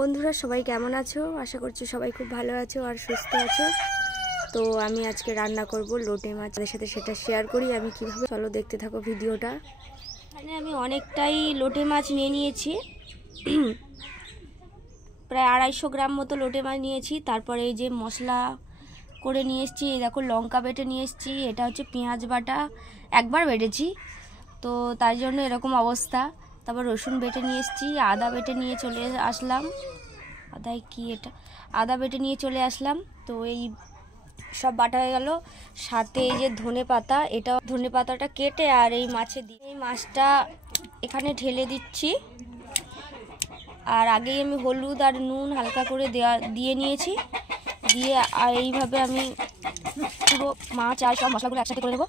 বন্ধুরা সবাই কেমন আছো? আশা করছি সবাই খুব ভালো আছো আর সুস্থ আছো। তো আমি আজকে রান্না করব লোটে মাছের সাথে, সেটা শেয়ার করি আমি কিভাবে। চলো দেখতে থাকো ভিডিওটা। এখানে আমি অনেকটাই লোটে মাছ নিয়ে নিয়েছি, প্রায় 250 গ্রাম মতো লোটে মাছ নিয়েছি। তারপরে এই যে মশলা করে নিয়ে এসেছি, এই দেখো লঙ্কা বেটে নিয়ে এসেছি, এটা হচ্ছে পেঁয়াজ বাটা, একবার বেটেছি তো তাই জন্য এরকম অবস্থা। তারপর রসুন বেটে নিয়ে এসেছি, আদা বেটে নিয়ে চলে আসলাম, আদা বেটে নিয়ে চলে আসলাম। তো এই সব বাটা হয়ে গেল। সাথে এই যে ধনে পাতা, এটা ধনে পাতাটা কেটে আর এই মাছে দিয়ে, এই মাছটা এখানে ঢেলে দিচ্ছি। আর আগেই আমি হলুদ আর নুন হালকা করে দিয়ে নিয়েছি, দিয়ে আর এইভাবে আমি পুরো মাছ আর সব মশলাগুলো একসাথে করে নেব।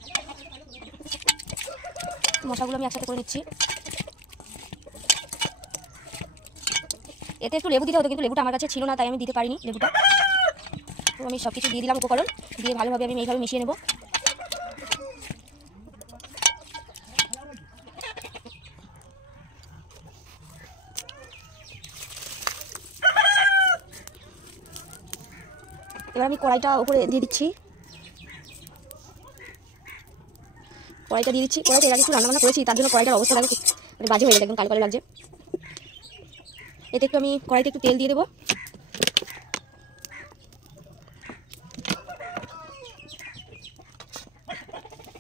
মশলাগুলো আমি একসাথে করে নিচ্ছি। এতে একটু লেবু দিতে হতো, কিন্তু লেবুটা আমার কাছে ছিল না, তাই আমি দিতে পারিনি লেবুটা। তো আমি সব কিছু দিয়ে দিলাম, উপকরণ দিয়ে ভালোভাবে আমি এইভাবে মিশিয়ে নেব। এবার আমি কড়াইটা উপরে দিয়ে দিচ্ছি। কড়াইটা এর আগে একটু রান্নাবান্না করেছি, তার জন্য কড়াইটার অবস্থা দেখো মানে বাজে হয়ে গেছে, একদম কালো কালো লাগছে। এতে একটু আমি কড়াইতে একটু তেল দিয়ে দেবো।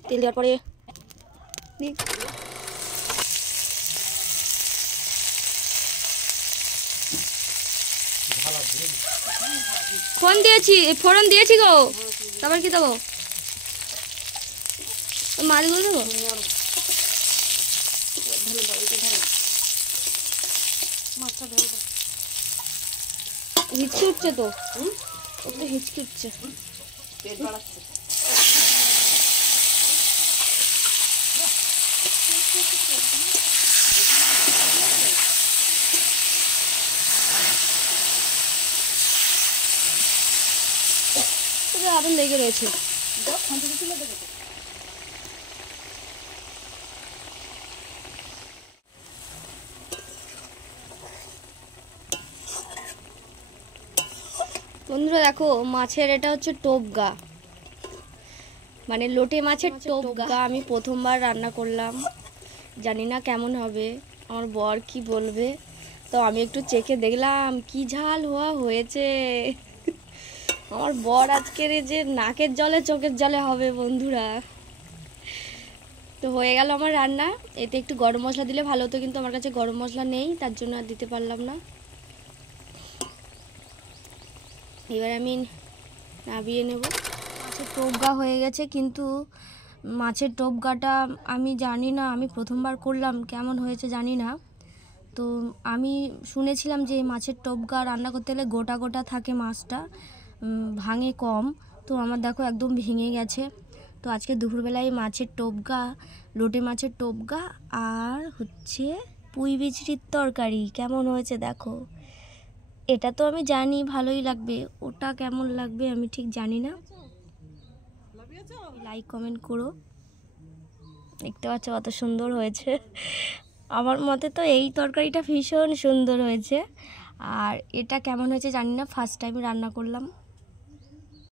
তেল দেওয়ার পরে ফোড়ন দিয়েছি গো। তারপর কি দেবো? মাছগুলো দেবো। হিচকি উঠছে তো, হিচকি উঠছে। আগুন লেগে রয়েছে। বন্ধুরা দেখো, মাছের এটা হচ্ছে টোপগা, মানে লোটে মাছের টোপগা। আমি প্রথমবার রান্না করলাম, জানি না কেমন হবে, আমার বর কি বলবে। তো আমি একটু চেখে দেখলাম, কি ঝাল হয়েছে। আমার বর আজকের যে নাকের জলে চোখের জলে হবে বন্ধুরা। তো হয়ে গেল আমার রান্না। এতে একটু গরম মশলা দিলে ভালো হতো, কিন্তু আমার কাছে গরম মশলা নেই, তার জন্য আর দিতে পারলাম না। এবার আমি নামিয়ে নেব। মাছের টোপগা হয়ে গেছে, কিন্তু মাছের টোপগাটা আমি জানি না, আমি প্রথমবার করলাম, কেমন হয়েছে জানি না। তো আমি শুনেছিলাম যে মাছের টোপগা রান্না করতে গেলে গোটা গোটা থাকে, মাছটা ভাঙে কম। তো আমার দেখো একদম ভেঙে গেছে। তো আজকে দুপুরবেলায় মাছের টোপগা, লোটে মাছের টোপগা আর হচ্ছে পুঁই বিচড়ির তরকারি কেমন হয়েছে দেখো। এটা তো আমি জানি ভালোই লাগবে, ওটা কেমন লাগবে আমি ঠিক জানি না। লাইক কমেন্ট করো। দেখতে পাচ্ছ কত সুন্দর হয়েছে। আমার মতে তো এই তরকারিটা ভীষণ সুন্দর হয়েছে, আর এটা কেমন হয়েছে জানি না, ফার্স্ট টাইম রান্না করলাম।